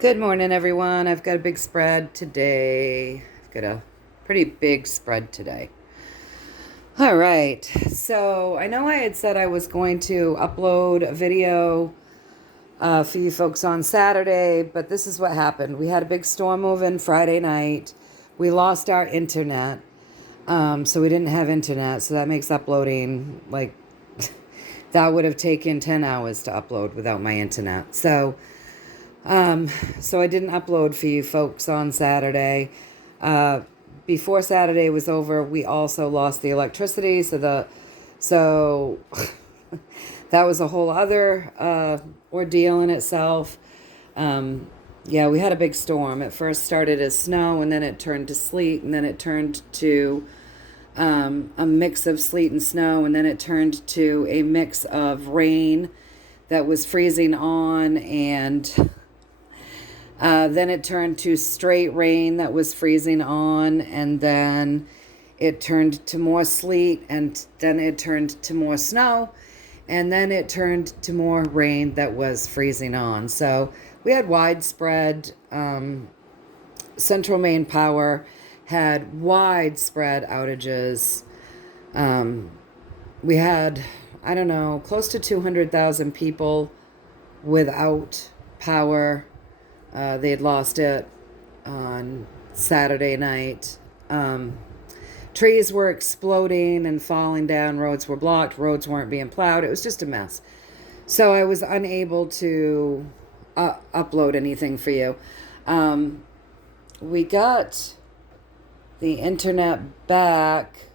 Good morning, everyone. I've got a big spread today. I've got a pretty big spread today. All right. So I know I had said I was going to upload a video for you folks on Saturday, but this is what happened. We had a big storm moving Friday night. We lost our internet. So we didn't have internet. So that makes uploading like that would have taken 10 hours to upload without my internet. So I didn't upload for you folks on Saturday. Before Saturday was over, we also lost the electricity. So that was a whole other ordeal in itself. Yeah, we had a big storm. It first started as snow, and then it turned to sleet, and then it turned to a mix of sleet and snow, and then it turned to a mix of rain that was freezing on, and then it turned to straight rain that was freezing on, and then it turned to more sleet, and then it turned to more snow, and then it turned to more rain that was freezing on. So we had widespread, Central Maine Power had widespread outages. We had, I don't know, close to 200,000 people without power. They had lost it on Saturday night. Trees were exploding and falling down. Roads were blocked. Roads weren't being plowed. It was just a mess. So I was unable to upload anything for you. We got the internet back,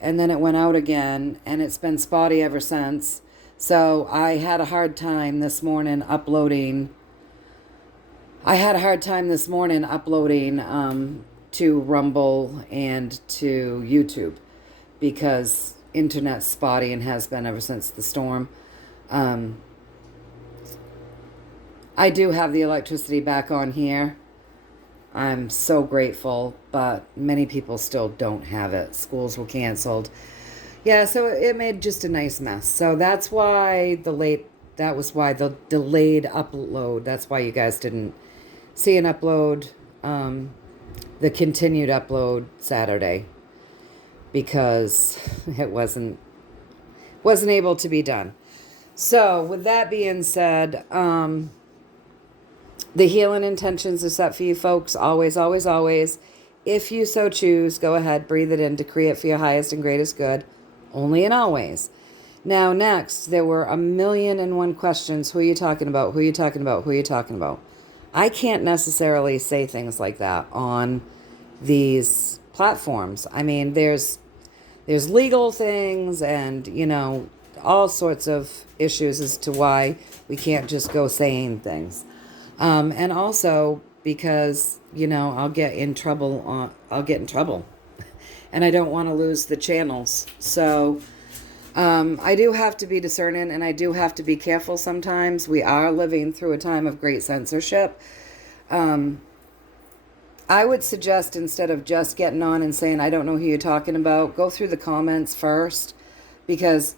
and then it went out again, and it's been spotty ever since. So I had a hard time this morning uploading to Rumble and to YouTube because internet's spotty and has been ever since the storm. I do have the electricity back on here. I'm so grateful, but many people still don't have it. Schools were canceled. Yeah, so it made just a nice mess. So that was why the delayed upload. That's why you guys didn't see an upload, the continued upload Saturday, because it wasn't able to be done. So with that being said, the healing intentions are set for you folks. Always, always, always. If you so choose, go ahead, breathe it in, decree it for your highest and greatest good, only and always. Now, next, there were 1,000,001 questions. Who are you talking about? Who are you talking about? Who are you talking about? I can't necessarily say things like that on these platforms. I mean, there's legal things and, all sorts of issues as to why we can't just go saying things. And also because, I'll get in trouble. And I don't want to lose the channels. So I do have to be discerning, and I do have to be careful sometimes. We are living through a time of great censorship. I would suggest, instead of just getting on and saying, I don't know who you're talking about, go through the comments first, because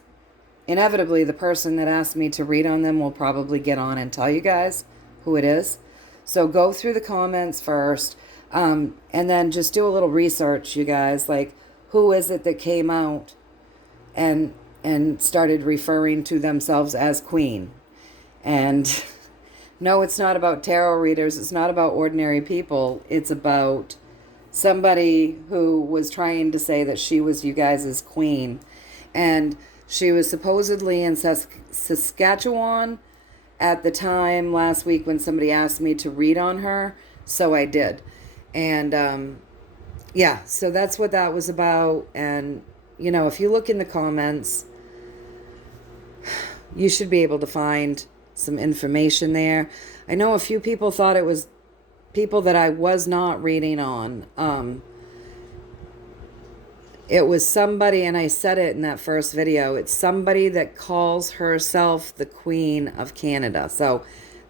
inevitably the person that asked me to read on them will probably get on and tell you guys who it is. So go through the comments first, and then just do a little research, you guys. Like, who is it that came out and started referring to themselves as queen? And no, it's not about tarot readers. It's not about ordinary people. It's about somebody who was trying to say that she was you guys' queen. And she was supposedly in Saskatchewan at the time last week when somebody asked me to read on her. So I did. And yeah, so that's what that was about. And, if you look in the comments, you should be able to find some information there. I know a few people thought it was people that I was not reading on. It was somebody, and I said it in that first video, it's somebody that calls herself the Queen of Canada. So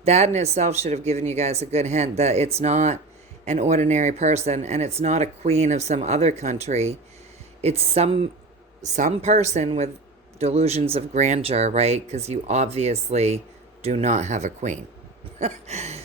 that in itself should have given you guys a good hint that it's not an ordinary person, and it's not a queen of some other country. It's some person with delusions of grandeur, right? Because you obviously do not have a queen.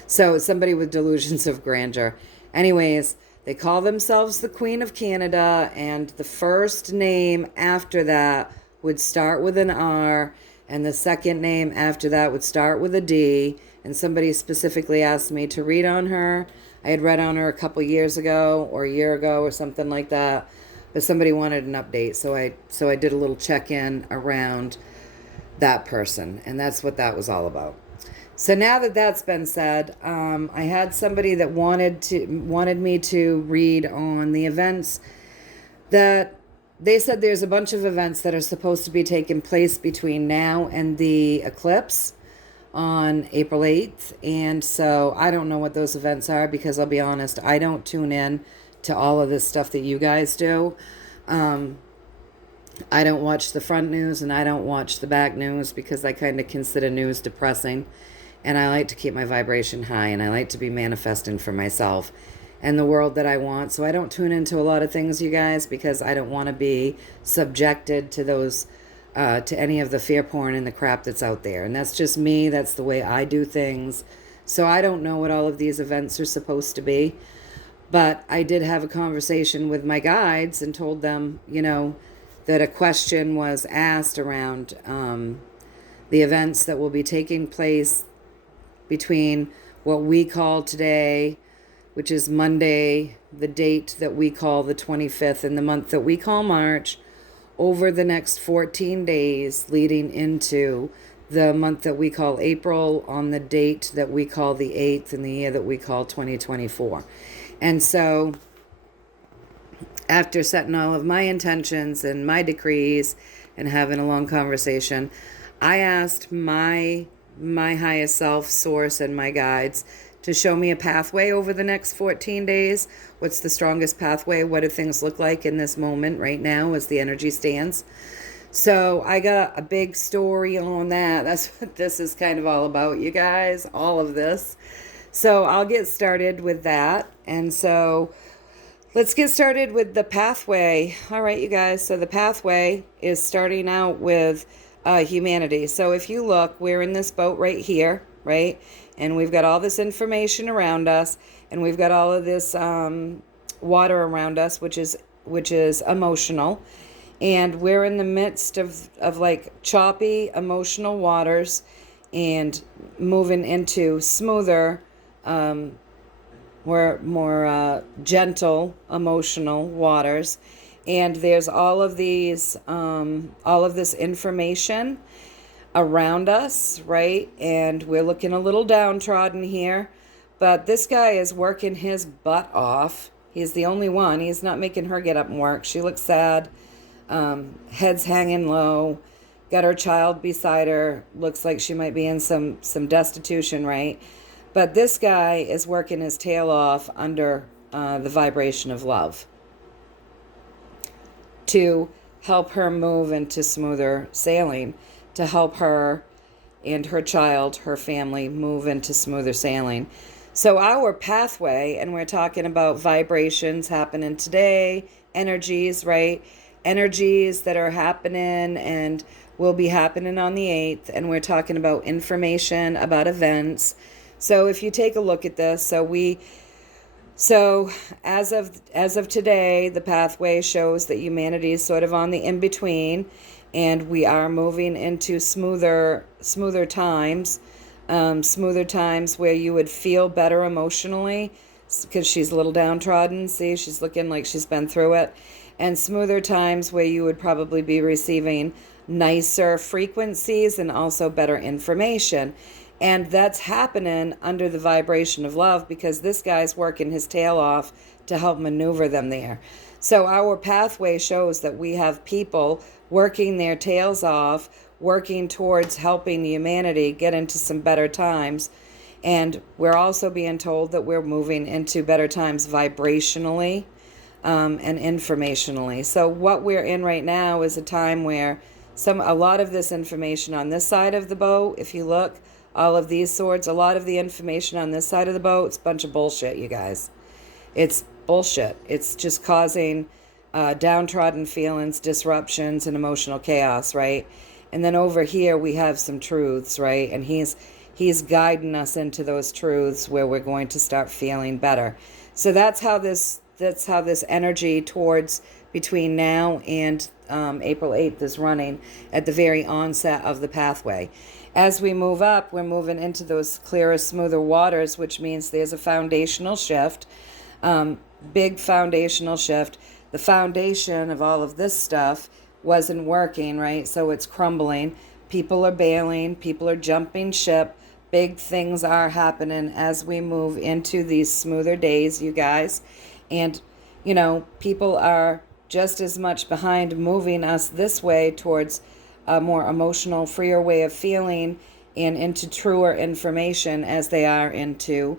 So somebody with delusions of grandeur. Anyways, they call themselves the Queen of Canada, and the first name after that would start with an R, and the second name after that would start with a D. And somebody specifically asked me to read on her. I had read on her a couple years ago or a year ago or something like that, but somebody wanted an update, so I did a little check-in around that person, and that's what that was all about. So now that that's been said, I had somebody that wanted me to read on the events that they said there's a bunch of events that are supposed to be taking place between now and the eclipse on April 8th. And so I don't know what those events are, because I'll be honest, I don't tune in to all of this stuff that you guys do. I don't watch the front news and I don't watch the back news, because I kind of consider news depressing. And I like to keep my vibration high, and I like to be manifesting for myself and the world that I want. So I don't tune into a lot of things, you guys, because I don't want to be subjected to those, to any of the fear porn and the crap that's out there. And that's just me. That's the way I do things. So I don't know what all of these events are supposed to be. But I did have a conversation with my guides and told them, that a question was asked around the events that will be taking place between what we call today, which is Monday, the date that we call the 25th, and the month that we call March, over the next 14 days leading into the month that we call April, on the date that we call the 8th, and the year that we call 2024. And so after setting all of my intentions and my decrees and having a long conversation, I asked my highest self, source, and my guides to show me a pathway over the next 14 days. What's the strongest pathway? What do things look like in this moment right now as the energy stands? So I got a big story on that. That's what this is kind of all about, you guys, all of this. So I'll get started with that. And so let's get started with the pathway. All right, you guys. So the pathway is starting out with humanity. So if you look, we're in this boat right here, right? And we've got all this information around us, and we've got all of this water around us, which is emotional. And we're in the midst of like choppy emotional waters and moving into smoother, more gentle emotional waters. And there's all of this information around us, right? And we're looking a little downtrodden here, but this guy is working his butt off. He's the only one. He's not making her get up and work. She looks sad, head's hanging low, got her child beside her. Looks like she might be in some destitution, right? But this guy is working his tail off under the vibration of love to help her move into smoother sailing, to help her and her child, her family, move into smoother sailing. So our pathway, and we're talking about vibrations happening today, energies, right? Energies that are happening and will be happening on the 8th, and we're talking about information about events. So if you take a look at this, So as of today, the pathway shows that humanity is sort of on the in-between, and we are moving into smoother times, smoother times where you would feel better emotionally, because she's a little downtrodden. See, she's looking like she's been through it. And smoother times where you would probably be receiving nicer frequencies and also better information. And that's happening under the vibration of love, because this guy's working his tail off to help maneuver them there. So our pathway shows that we have people working their tails off, working towards helping humanity get into some better times. And we're also being told that we're moving into better times vibrationally and informationally. So what we're in right now is a time where a lot of this information on this side of the boat, if you look, all of these swords, a lot of the information on this side of the boat, it's a bunch of bullshit, you guys. It's bullshit. It's just causing downtrodden feelings, disruptions, and emotional chaos, right? And then over here we have some truths, right? And he's He's guiding us into those truths where we're going to start feeling better. So that's how this energy towards between now and April 8th is running at the very onset of the pathway. As we move up, we're moving into those clearer, smoother waters, which means there's a foundational shift, big foundational shift. The foundation of all of this stuff wasn't working, right? So it's crumbling. People are bailing. People are jumping ship. Big things are happening as we move into these smoother days, you guys. And, people are just as much behind moving us this way towards a more emotional, freer way of feeling and into truer information as they are into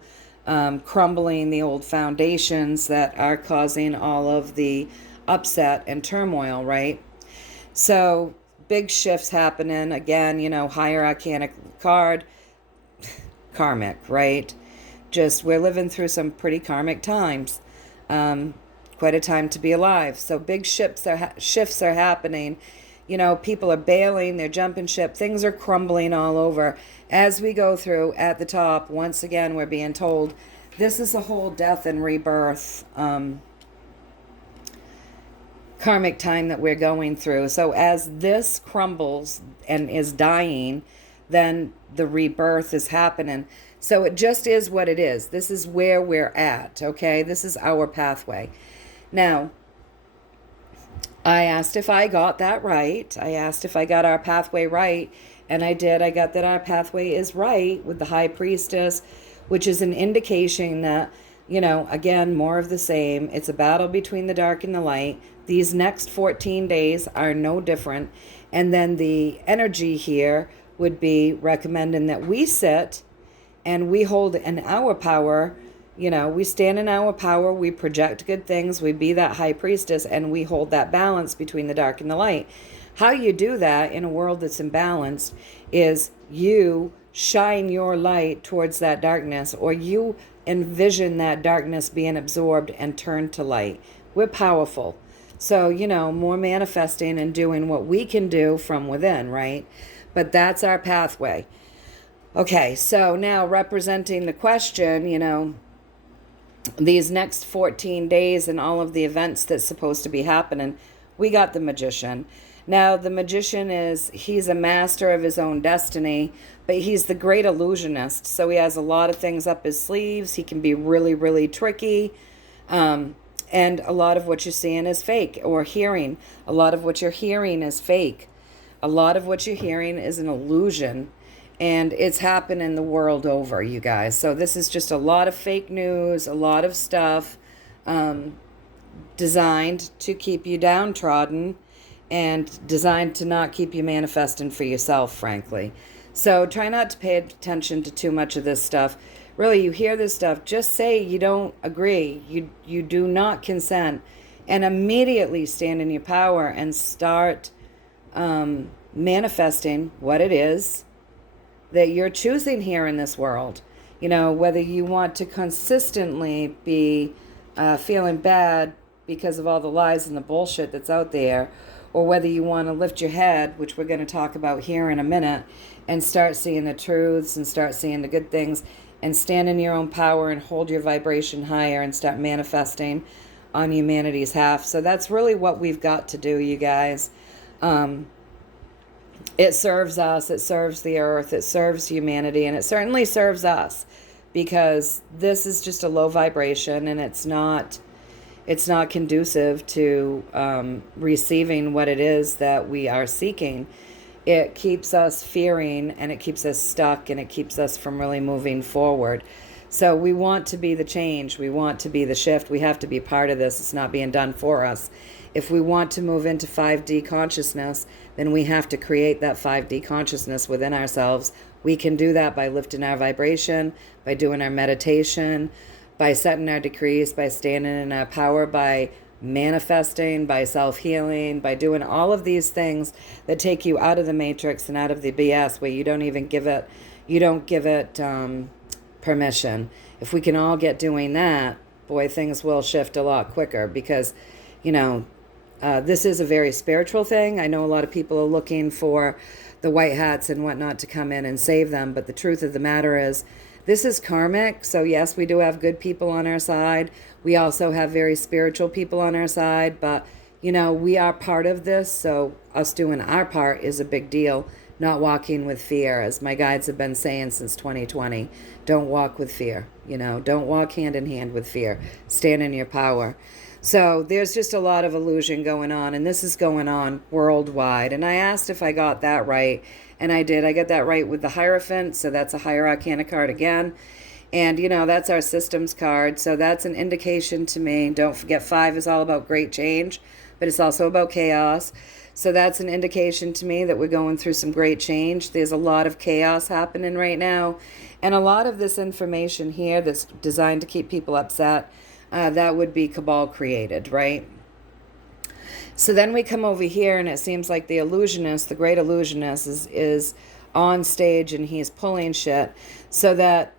crumbling the old foundations that are causing all of the upset and turmoil, right? So big shifts happening. Again, higher arcanic card, karmic, right? Just we're living through some pretty karmic times. Quite a time to be alive. So big shifts are happening. People are bailing, they're jumping ship, things are crumbling all over. As we go through at the top, once again, we're being told this is a whole death and rebirth karmic time that we're going through. So as this crumbles and is dying, then the rebirth is happening. So it just is what it is. This is where we're at, okay? This is our pathway. Now, I asked if I got that right. I asked if I got our pathway right, and I did. I got that our pathway is right with the High Priestess, which is an indication that, again, more of the same. It's a battle between the dark and the light. These next 14 days are no different. And then the energy here would be recommending that we sit and we hold in our power. We stand in our power, we project good things, we be that high priestess, and we hold that balance between the dark and the light. How you do that in a world that's imbalanced is you shine your light towards that darkness, or you envision that darkness being absorbed and turned to light. We're powerful. So, more manifesting and doing what we can do from within, right? But that's our pathway. Okay, so now representing the question, these next 14 days and all of the events that's supposed to be happening, we got the Magician. Now, the Magician he's a master of his own destiny, but he's the great illusionist. So he has a lot of things up his sleeves. He can be really, really tricky. And a lot of what you're seeing is fake, or hearing. A lot of what you're hearing is fake. A lot of what you're hearing is an illusion. And it's happening the world over, you guys. So this is just a lot of fake news, a lot of stuff designed to keep you downtrodden and designed to not keep you manifesting for yourself, frankly. So try not to pay attention to too much of this stuff. Really, you hear this stuff, just say you don't agree. You do not consent. And immediately stand in your power and start manifesting what it is that you're choosing here in this world. Whether you want to consistently be feeling bad because of all the lies and the bullshit that's out there, or whether you want to lift your head, which we're going to talk about here in a minute, and start seeing the truths and start seeing the good things and stand in your own power and hold your vibration higher and start manifesting on humanity's half. So that's really what we've got to do, you guys. It serves us, it serves the earth, it serves humanity, and it certainly serves us, because this is just a low vibration, and it's not conducive to receiving what it is that we are seeking. It keeps us fearing, and it keeps us stuck, and it keeps us from really moving forward. So we want to be the change. We want to be the shift. We have to be part of this. It's not being done for us. If we want to move into 5D consciousness, then we have to create that 5D consciousness within ourselves. We can do that by lifting our vibration, by doing our meditation, by setting our decrees, by standing in our power, by manifesting, by self-healing, by doing all of these things that take you out of the matrix and out of the BS, where you don't give it permission. If we can all get doing that, boy, things will shift a lot quicker, because this is a very spiritual thing. I know a lot of people are looking for the white hats and whatnot to come in and save them, but the truth of the matter is, this is karmic. So yes, we do have good people on our side. We also have very spiritual people on our side, but we are part of this. So us doing our part is a big deal. Not walking with fear, as my guides have been saying since 2020. Don't walk with fear. Don't walk hand in hand with fear. Stand in your power. So there's just a lot of illusion going on, and this is going on worldwide. And I asked if I got that right, and I did. I got that right with the Hierophant, so that's a Higher Arcana card again. And, that's our systems card, so that's an indication to me. Don't forget, 5 is all about great change, but it's also about chaos. So that's an indication to me that we're going through some great change. There's a lot of chaos happening right now, and a lot of this information here that's designed to keep people upset, that would be cabal created, right? So then we come over here, and it seems like the illusionist, the great illusionist, is on stage, and he's pulling shit so that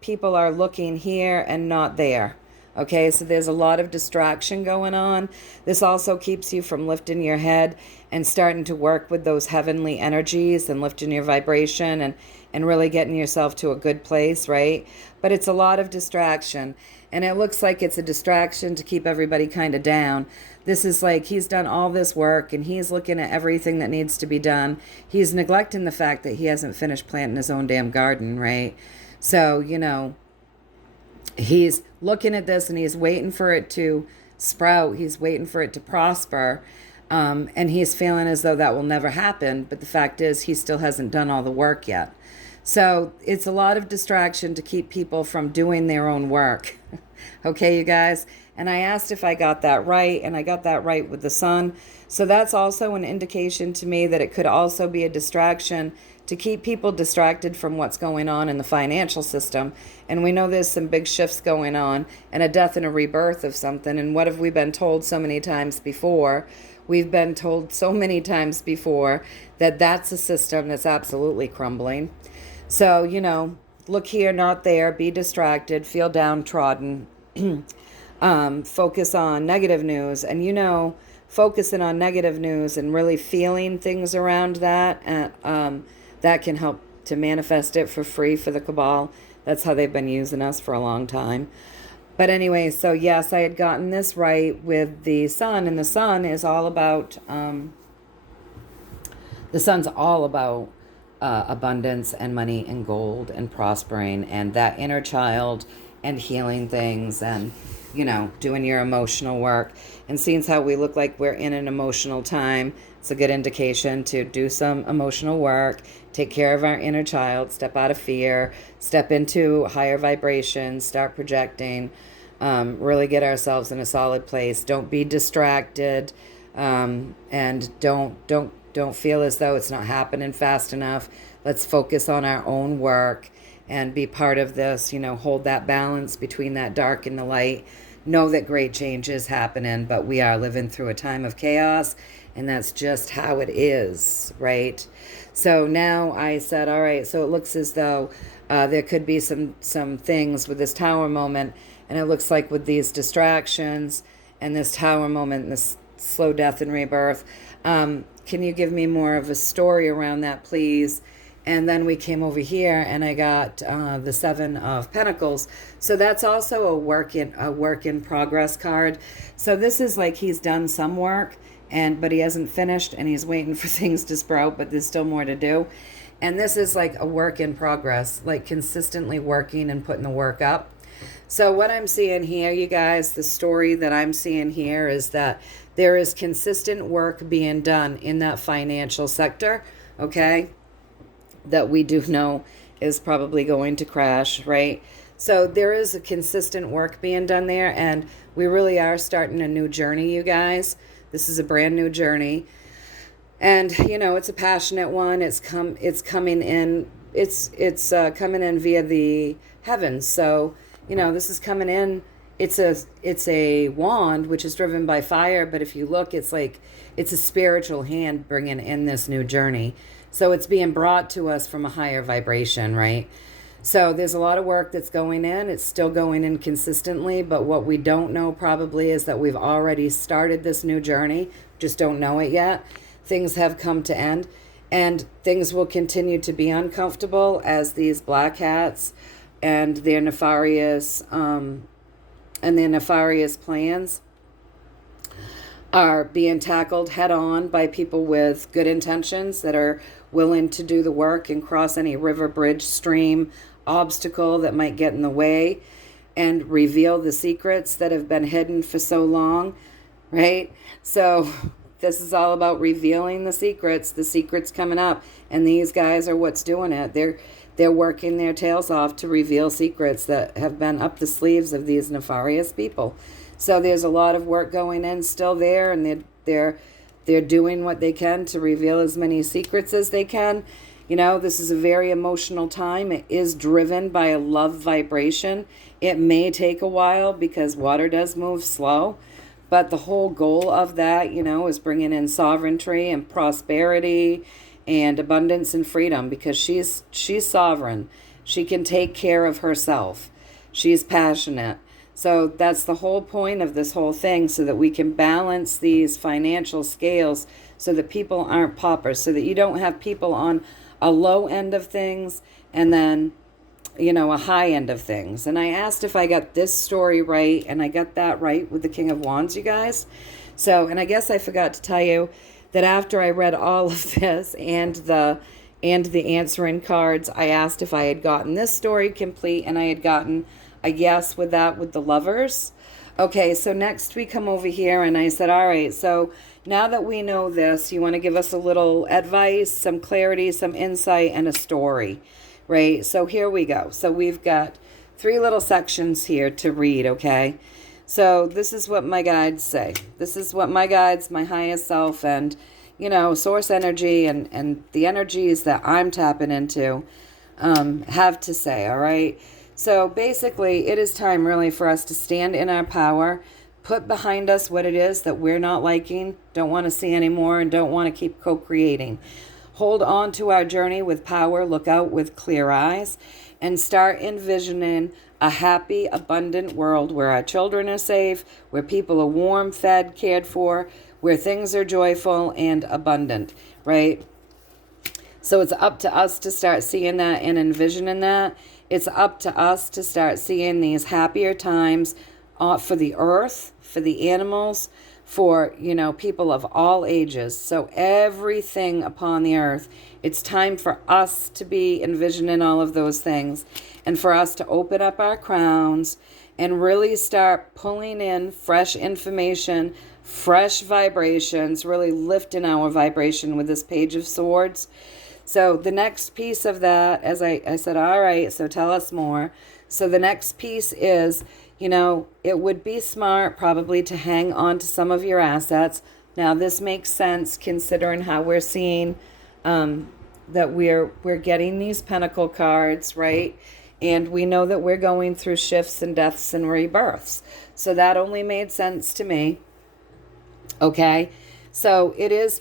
people are looking here and not there. Okay, so there's a lot of distraction going on. This also keeps you from lifting your head and starting to work with those heavenly energies and lifting your vibration and really getting yourself to a good place, right? But it's a lot of distraction. And it looks like it's a distraction to keep everybody kind of down. This is like he's done all this work and he's looking at everything that needs to be done. He's neglecting the fact that he hasn't finished planting his own damn garden, right? So, he's looking at this and he's waiting for it to sprout. He's waiting for it to prosper. And he's feeling as though that will never happen. But the fact is, he still hasn't done all the work yet. So it's a lot of distraction to keep people from doing their own work. Okay, you guys? And I asked if I got that right, and I got that right with the sun. So that's also an indication to me that it could also be a distraction to keep people distracted from what's going on in the financial system. And we know there's some big shifts going on and a death and a rebirth of something. And what have we been told so many times before? We've been told so many times before that that's a system that's absolutely crumbling. So, look here, not there, be distracted, feel downtrodden, focus on negative news. And, focusing on negative news and really feeling things around that, that can help to manifest it for free for the cabal. That's how they've been using us for a long time. But anyway, so yes, I had gotten this right with the sun, and the sun is all about, the sun's all about abundance and money and gold and prospering and that inner child and healing things and, doing your emotional work. And seeing how we look like we're in an emotional time, it's a good indication to do some emotional work, take care of our inner child, step out of fear, step into higher vibrations, start projecting, really get ourselves in a solid place. Don't be distracted, and don't feel as though it's not happening fast enough. Let's focus on our own work and be part of this, hold that balance between that dark and the light. Know that great change is happening, but we are living through a time of chaos, and that's just how it is, right? So now I said, all right, so it looks as though there could be some things with this tower moment, and it looks like with these distractions and this tower moment and this slow death and rebirth, can you give me more of a story around that, please? And then we came over here and I got the 7 of Pentacles. So that's also a work in progress card. So this is like he's done some work, but he hasn't finished and he's waiting for things to sprout, but there's still more to do. And this is like a work in progress, like consistently working and putting the work up. So what I'm seeing here, you guys, the story that I'm seeing here is that there is consistent work being done in that financial sector, okay, that we do know is probably going to crash, right? So there is a consistent work being done there, and we really are starting a new journey, you guys. This is a brand new journey. And, it's a passionate one. It's coming in. It's coming in via the heavens. So, this is coming in. It's a wand, which is driven by fire. But if you look, it's a spiritual hand bringing in this new journey. So it's being brought to us from a higher vibration, right? So there's a lot of work that's going in. It's still going in consistently, but what we don't know probably is that we've already started this new journey, just don't know it yet. Things have come to end, and things will continue to be uncomfortable as these black hats and their nefarious plans are being tackled head on by people with good intentions that are willing to do the work and cross any river, bridge, stream, obstacle that might get in the way and reveal the secrets that have been hidden for so long, right? So this is all about revealing the secrets coming up, and these guys are what's doing it. They're working their tails off to reveal secrets that have been up the sleeves of these nefarious people. So there's a lot of work going in still there, and they're doing what they can to reveal as many secrets as they can. You know, this is a very emotional time. It is driven by a love vibration. It may take a while because water does move slow, but the whole goal of that, you know, is bringing in sovereignty and prosperity and abundance and freedom, because she's sovereign. She can take care of herself. She's passionate. So that's the whole point of this whole thing, so that we can balance these financial scales so that people aren't paupers, so that you don't have people on a low end of things and then, you know, a high end of things. And I asked if I got this story right, and I got that right with the King of Wands, you guys. So, and I guess I forgot to tell you that after I read all of this and the answering cards, I asked if I had gotten this story complete, and I had gotten a yes with that, with the Lovers. Okay, so next we come over here, and I said, all right, so now that we know this, you want to give us a little advice, some clarity, some insight, and a story, right? So here we go. So we've got 3 little sections here to read, okay? So this is what my guides say. This is what my guides, my highest self, and, you know, source energy and the energies that I'm tapping into have to say, all right? So basically, it is time really for us to stand in our power, put behind us what it is that we're not liking, don't want to see anymore, and don't want to keep co-creating. Hold on to our journey with power, look out with clear eyes, and start envisioning a happy, abundant world where our children are safe, where people are warm, fed, cared for, where things are joyful and abundant, right? So it's up to us to start seeing that and envisioning that. It's up to us to start seeing these happier times for the earth, for the animals, for, you know, people of all ages. So everything upon the earth, it's time for us to be envisioning all of those things, and for us to open up our crowns and really start pulling in fresh information, fresh vibrations, really lifting our vibration with this Page of Swords. So the next piece of that, as I said, all right, so tell us more. So the next piece is, you know, it would be smart probably to hang on to some of your assets. Now, this makes sense considering how we're seeing that we're getting these Pentacle cards, right? And we know that we're going through shifts and deaths and rebirths. So that only made sense to me. Okay? So it is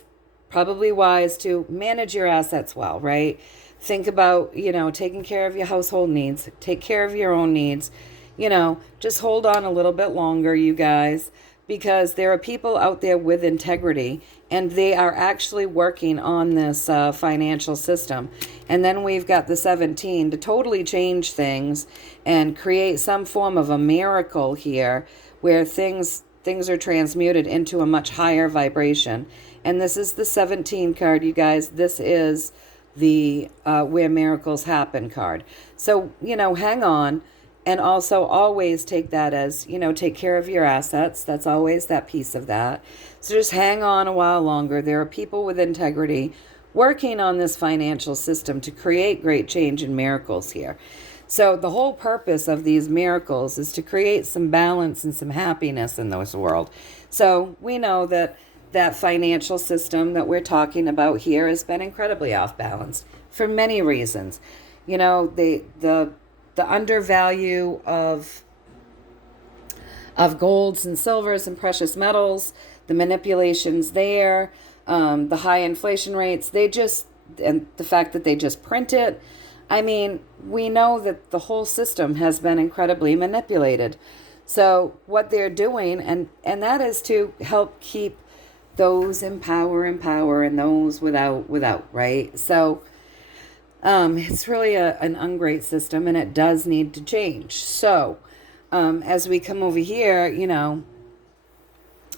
probably wise to manage your assets well, right? Think about, you know, taking care of your household needs. Take care of your own needs. You know, just hold on a little bit longer, you guys, because there are people out there with integrity, and they are actually working on this financial system. And then we've got the 17 to totally change things and create some form of a miracle here where things are transmuted into a much higher vibration. And this is the 17 card, you guys. This is the Where Miracles Happen card. So, you know, hang on. And also always take that as, you know, take care of your assets. That's always that piece of that. So just hang on a while longer. There are people with integrity working on this financial system to create great change and miracles here. So the whole purpose of these miracles is to create some balance and some happiness in this world. So we know that that financial system that we're talking about here has been incredibly off balance for many reasons. You know, the undervalue of golds and silvers and precious metals, the manipulations there, the high inflation rates, and the fact that they just print it, I mean, we know that the whole system has been incredibly manipulated. So what they're doing, and that is to help keep those in power and those without, right? So it's really an ungreat system, and it does need to change. So as we come over here,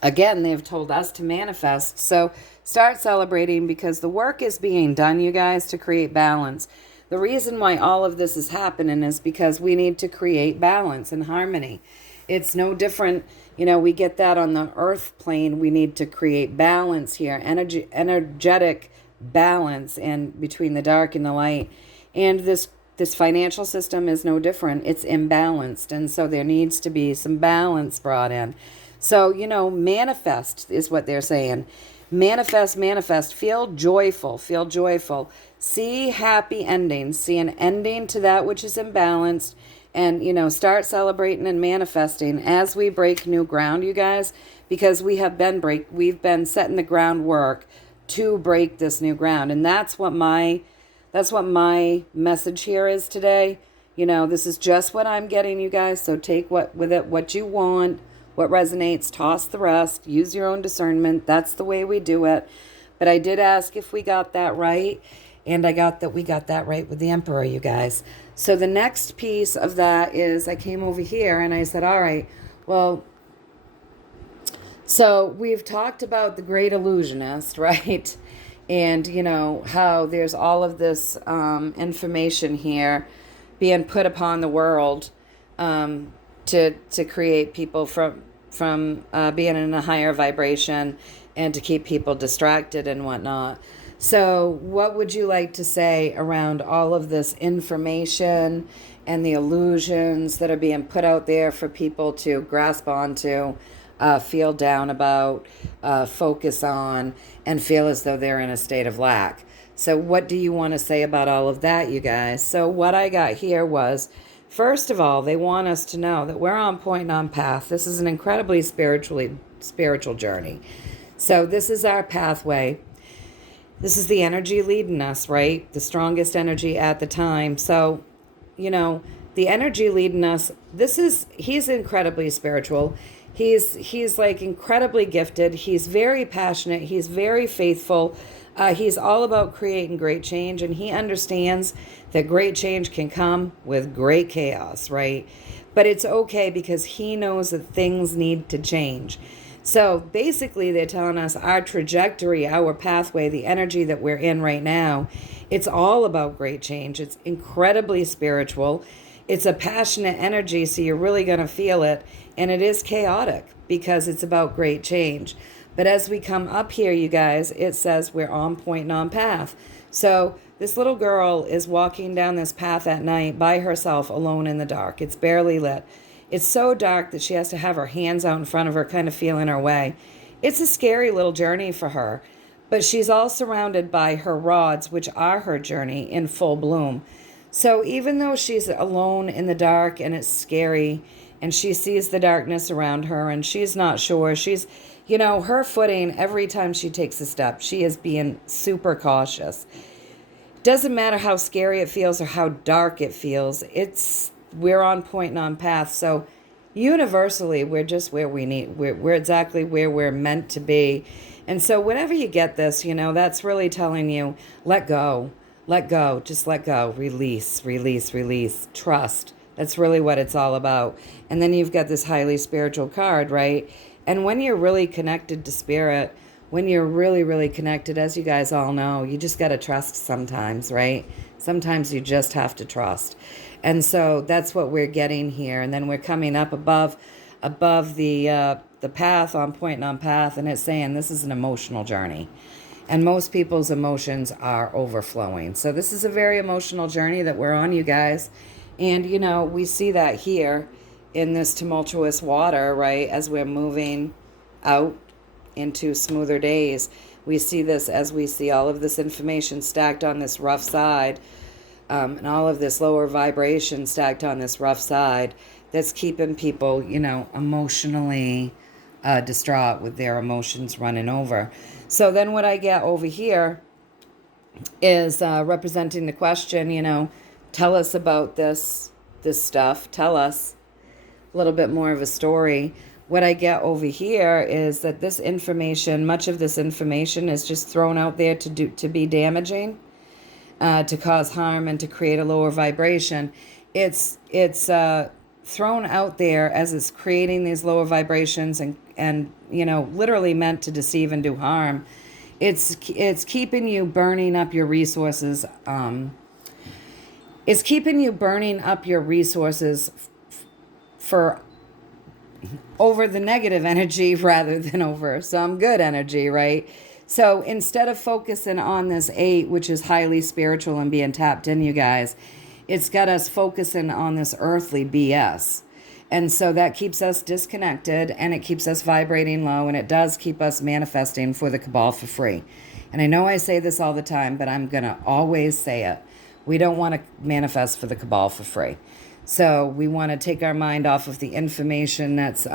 again, they've told us to manifest. So start celebrating, because the work is being done, you guys, to create balance. The reason why all of this is happening is because we need to create balance and harmony. It's no different, we get that on the earth plane. We need to create balance here, energetic balance, and between the dark and the light. And this financial system is no different. It's imbalanced, and so there needs to be some balance brought in. So, manifest is what they're saying. Manifest, feel joyful, see happy endings, see an ending to that which is imbalanced, and, start celebrating and manifesting as we break new ground, you guys, because we've been setting the groundwork to break this new ground. And that's what my message here is today. This is just what I'm getting, you guys. So take what you want, what resonates, toss the rest, use your own discernment. That's the way we do it. But I did ask if we got that right, and we got that right with the Emperor, you guys. So the next piece of that is I came over here and I said, all right, well, so we've talked about the great illusionist, right? And, how there's all of this information here being put upon the world to create people from being in a higher vibration, and to keep people distracted and whatnot. So what would you like to say around all of this information and the illusions that are being put out there for people to grasp onto, feel down about, focus on, and feel as though they're in a state of lack? So what do you want to say about all of that, you guys? So what I got here was, first of all, they want us to know that we're on point and on path. This is an incredibly spiritual journey. So this is our pathway. This is the energy leading us, right? The strongest energy at the time. So, the energy leading us, he's incredibly spiritual. He's like incredibly gifted. He's very passionate. He's very faithful. He's all about creating great change, and he understands that great change can come with great chaos, right? But it's okay, because he knows that things need to change. So basically, they're telling us our trajectory, our pathway, the energy that we're in right now, it's all about great change. It's incredibly spiritual. It's a passionate energy, so you're really going to feel it. And it is chaotic, because it's about great change. But as we come up here, you guys, it says we're on point and on path. So this little girl is walking down this path at night by herself, alone in the dark. It's barely lit. It's so dark that she has to have her hands out in front of her, kind of feeling her way. It's a scary little journey for her, but she's all surrounded by her rods, which are her journey, in full bloom. So even though she's alone in the dark and it's scary, and she sees the darkness around her, and she's not sure, she's, her footing, every time she takes a step, she is being super cautious. Doesn't matter how scary it feels or how dark it feels, we're on point and on path. So universally, we're just where we're exactly where we're meant to be. And so whenever you get this, that's really telling you, let go, just let go, release, trust. That's really what it's all about. And then you've got this highly spiritual card, right? And when you're really connected to spirit, when you're really, really connected, as you guys all know, you just got to trust sometimes, right? Sometimes you just have to trust. And so that's what we're getting here. And then we're coming up above the path, on point and on path, and it's saying this is an emotional journey. And most people's emotions are overflowing. So this is a very emotional journey that we're on, you guys. And, we see that here in this tumultuous water, right, as we're moving out into smoother days. We see this as we see all of this information stacked on this rough side, and all of this lower vibration stacked on this rough side that's keeping people, emotionally distraught, with their emotions running over. So then what I get over here is representing the question, tell us about this stuff. Tell us a little bit more of a story. What I get over here is that this information, much of this information, is just thrown out there to be damaging, to cause harm, and to create a lower vibration. It's thrown out there as it's creating these lower vibrations and literally meant to deceive and do harm. It's keeping you burning up your resources. It's keeping you burning up your resources for over the negative energy rather than over some good energy, right? So instead of focusing on this 8, which is highly spiritual and being tapped in, you guys, it's got us focusing on this earthly BS. And so that keeps us disconnected, and it keeps us vibrating low, and it does keep us manifesting for the cabal for free. And I know I say this all the time, but I'm going to always say it. We don't want to manifest for the cabal for free. So we want to take our mind off of the information that's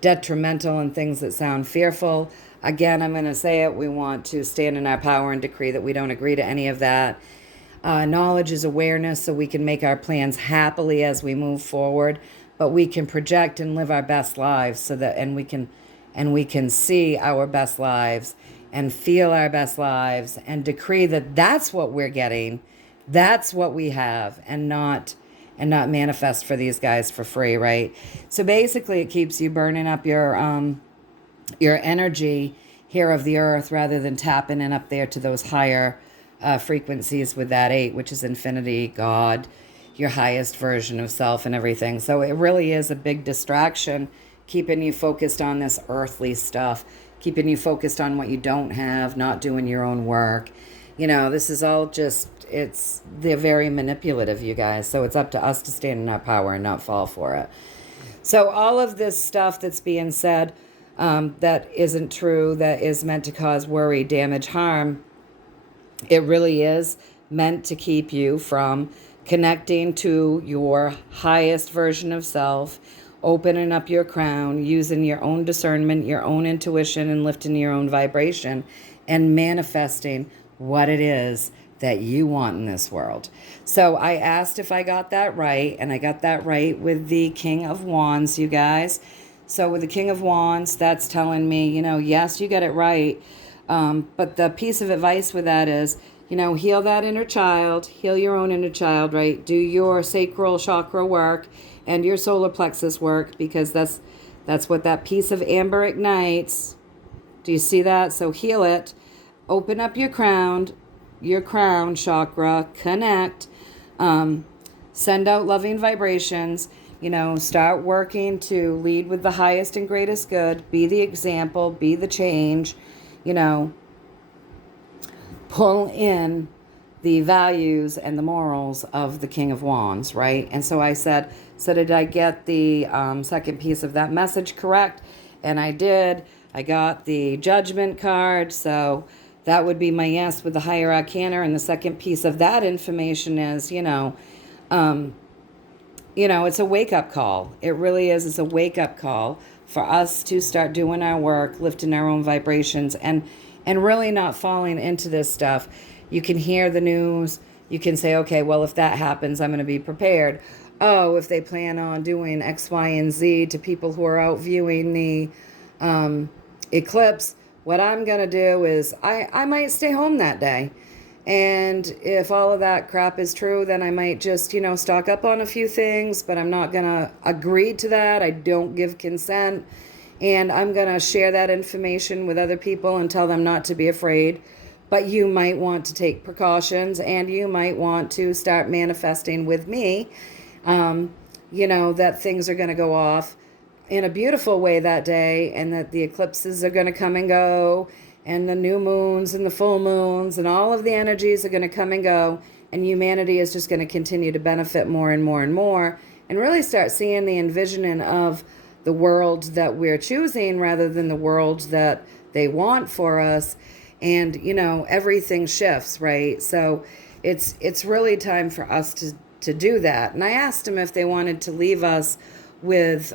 detrimental and things that sound fearful. Again, I'm going to say it. We want to stand in our power and decree that we don't agree to any of that. Knowledge is awareness, so we can make our plans happily as we move forward, but we can project and live our best lives so that and we can see our best lives and feel our best lives and decree that that's what we're getting, that's what we have, and not manifest for these guys for free, right? So basically, it keeps you burning up your energy here of the earth rather than tapping in up there to those higher frequencies with that 8, which is infinity, God, your highest version of self and everything. So it really is a big distraction, keeping you focused on this earthly stuff, keeping you focused on what you don't have, not doing your own work. This is all they're very manipulative, you guys. So it's up to us to stand in our power and not fall for it. So all of this stuff that's being said that isn't true, that is meant to cause worry, damage, harm, it really is meant to keep you from connecting to your highest version of self, opening up your crown, using your own discernment, your own intuition, and lifting your own vibration and manifesting what it is that you want in this world. So I asked if I got that right, and I got that right with the King of Wands, you guys. So with the King of Wands, that's telling me, yes, you got it right. But the piece of advice with that is, heal that inner child, heal your own inner child, right? Do your sacral chakra work and your solar plexus work, because that's what that piece of amber ignites. Do you see that? So heal it. Open up your crown chakra, connect, send out loving vibrations, start working to lead with the highest and greatest good, be the example, be the change, pull in the values and the morals of the King of Wands, right? And so I said, did I get the second piece of that message correct? And I did. I got the Judgment card, so that would be my yes with the higher arcana. And the second piece of that information is, it's a wake-up call. It really is. It's a wake-up call for us to start doing our work, lifting our own vibrations, and really not falling into this stuff. You can hear the news. You can say, okay, well, if that happens, I'm going to be prepared. Oh, if they plan on doing X, Y, and Z to people who are out viewing the eclipse, what I'm going to do is I might stay home that day. And if all of that crap is true, then I might just, stock up on a few things, but I'm not going to agree to that. I don't give consent. And I'm going to share that information with other people and tell them not to be afraid. But you might want to take precautions, and you might want to start manifesting with me, that things are going to go off in a beautiful way that day, and that the eclipses are going to come and go, and the new moons and the full moons and all of the energies are going to come and go, and humanity is just going to continue to benefit more and more and more, and really start seeing the envisioning of the world that we're choosing rather than the world that they want for us. And, everything shifts, right? So it's really time for us to do that. And I asked them if they wanted to leave us with,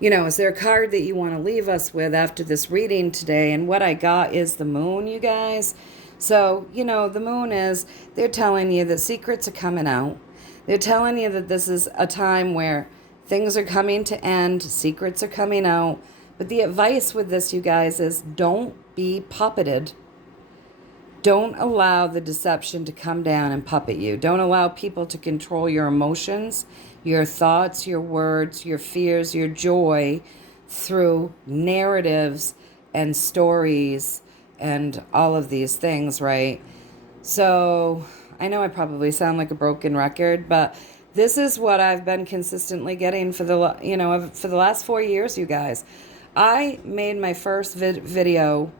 is there a card that you want to leave us with after this reading today? And what I got is the moon, you guys. So, the moon they're telling you that secrets are coming out. They're telling you that this is a time where things are coming to end, secrets are coming out. But the advice with this, you guys, is don't be puppeted. Don't allow the deception to come down and puppet you. Don't allow people to control your emotions, your thoughts, your words, your fears, your joy through narratives and stories and all of these things, right? So I know I probably sound like a broken record, but this is what I've been consistently getting for the last 4 years, you guys. I made my first video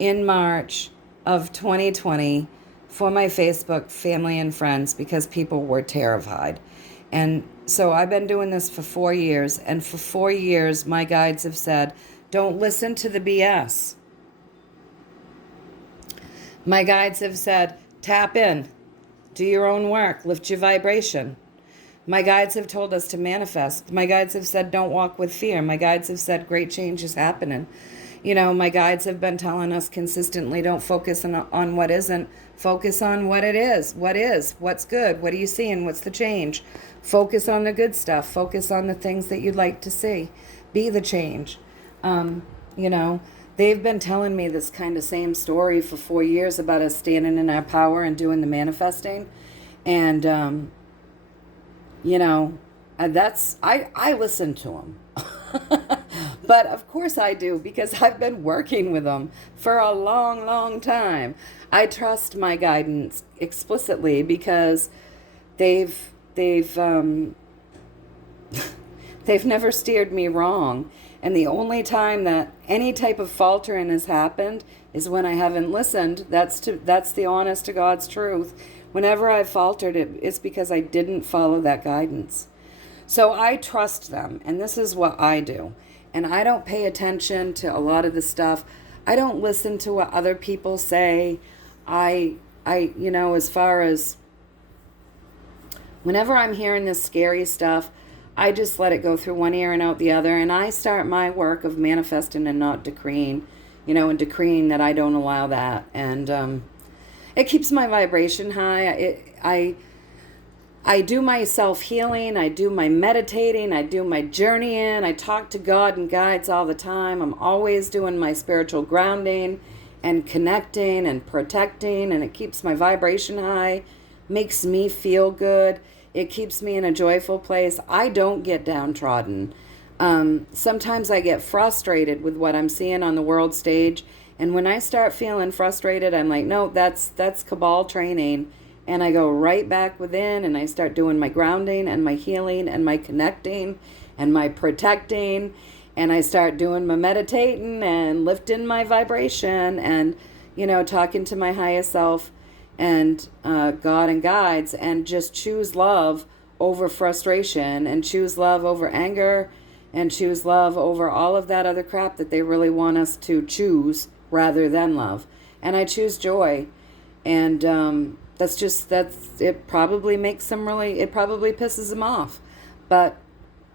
in March of 2020 for my Facebook family and friends because people were terrified. And so I've been doing this for 4 years, and for 4 years my guides have said, don't listen to the BS. My guides have said, tap in, do your own work, lift your vibration. My guides have told us to manifest. My guides have said, don't walk with fear. My guides have said, great change is happening. My guides have been telling us consistently, don't focus on what isn't. Focus on what it is. What is? What's good? What are you seeing? What's the change? Focus on the good stuff. Focus on the things that you'd like to see. Be the change. They've been telling me this kind of same story for 4 years about us standing in our power and doing the manifesting. And, I listen to them. But of course I do, because I've been working with them for a long, long time. I trust my guidance explicitly because they've they've never steered me wrong. And the only time that any type of faltering has happened is when I haven't listened. That's the honest to God's truth. Whenever I've faltered, it's because I didn't follow that guidance. So I trust them, and this is what I do. And I don't pay attention to a lot of the stuff. I don't listen to what other people say. As far as whenever I'm hearing this scary stuff, I just let it go through one ear and out the other. And I start my work of manifesting and not decreeing, and decreeing that I don't allow that. And it keeps my vibration high. I do my self-healing, I do my meditating, I do my journeying, I talk to God and guides all the time. I'm always doing my spiritual grounding and connecting and protecting, and it keeps my vibration high, makes me feel good. It keeps me in a joyful place. I don't get downtrodden. Sometimes I get frustrated with what I'm seeing on the world stage, and when I start feeling frustrated, I'm like, no, that's cabal training. And I go right back within and I start doing my grounding and my healing and my connecting and my protecting. And I start doing my meditating and lifting my vibration and, talking to my highest self and God and guides, and just choose love over frustration and choose love over anger and choose love over all of that other crap that they really want us to choose rather than love. And I choose joy. And it probably pisses them off. But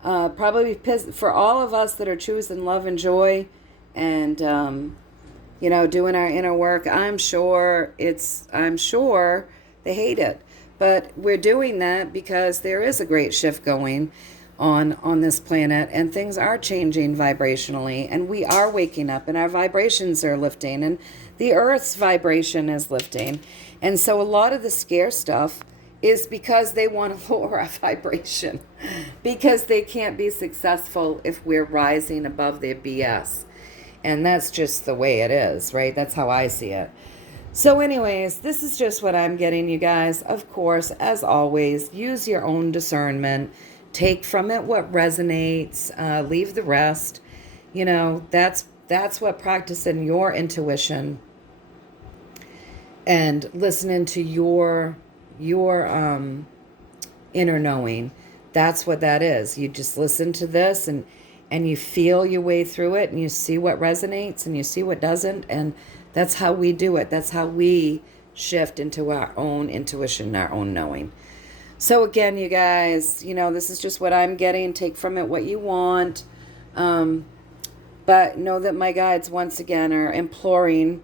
for all of us that are choosing love and joy and, doing our inner work, I'm sure they hate it. But we're doing that because there is a great shift going on this planet, and things are changing vibrationally, and we are waking up, and our vibrations are lifting, and the earth's vibration is lifting. And so a lot of the scare stuff is because they want to lower our vibration, because they can't be successful if we're rising above their BS. And that's just the way it is, right? That's how I see it. So anyways, this is just what I'm getting, you guys. Of course, as always, use your own discernment. Take from it what resonates. Leave the rest. That's what practicing your intuition and listening to your inner knowing. That's what that is. You just listen to this and you feel your way through it, and you see what resonates and you see what doesn't. And that's how we do it. That's how we shift into our own intuition, our own knowing. So again, you guys, this is just what I'm getting. Take from it what you want. But know that my guides, once again, are imploring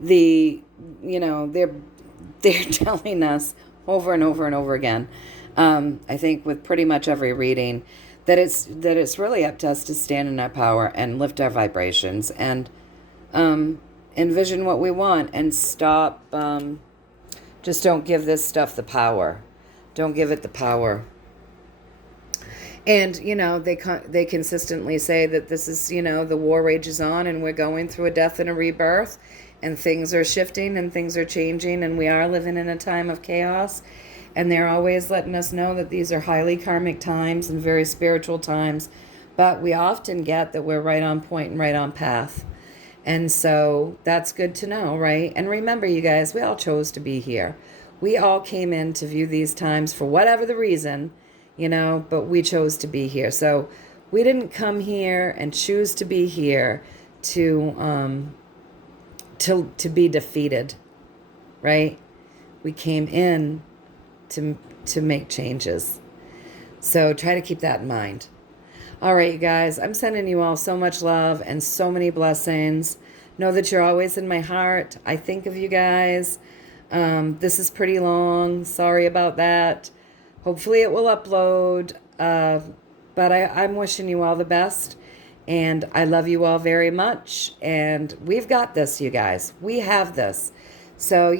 the they're telling us over and over and over again, I think with pretty much every reading, that it's really up to us to stand in our power and lift our vibrations and envision what we want and stop. Just don't give this stuff the power. Don't give it the power. And, they consistently say that this is, the war rages on and we're going through a death and a rebirth and things are shifting and things are changing and we are living in a time of chaos. And they're always letting us know that these are highly karmic times and very spiritual times. But we often get that we're right on point and right on path. And so that's good to know, right? And remember, you guys, we all chose to be here. We all came in to view these times for whatever the reason, but we chose to be here. So we didn't come here and choose to be here to be defeated, right? We came in to make changes. So try to keep that in mind. All right, you guys, I'm sending you all so much love and so many blessings. Know that you're always in my heart. I think of you guys. This is pretty long. Sorry about that. Hopefully it will upload. But I'm wishing you all the best. And I love you all very much. And we've got this, you guys. We have this. So,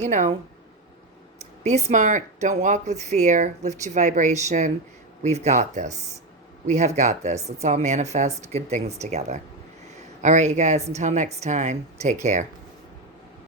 be smart. Don't walk with fear. Lift your vibration. We've got this. We have got this. Let's all manifest good things together. All right, you guys, until next time, take care.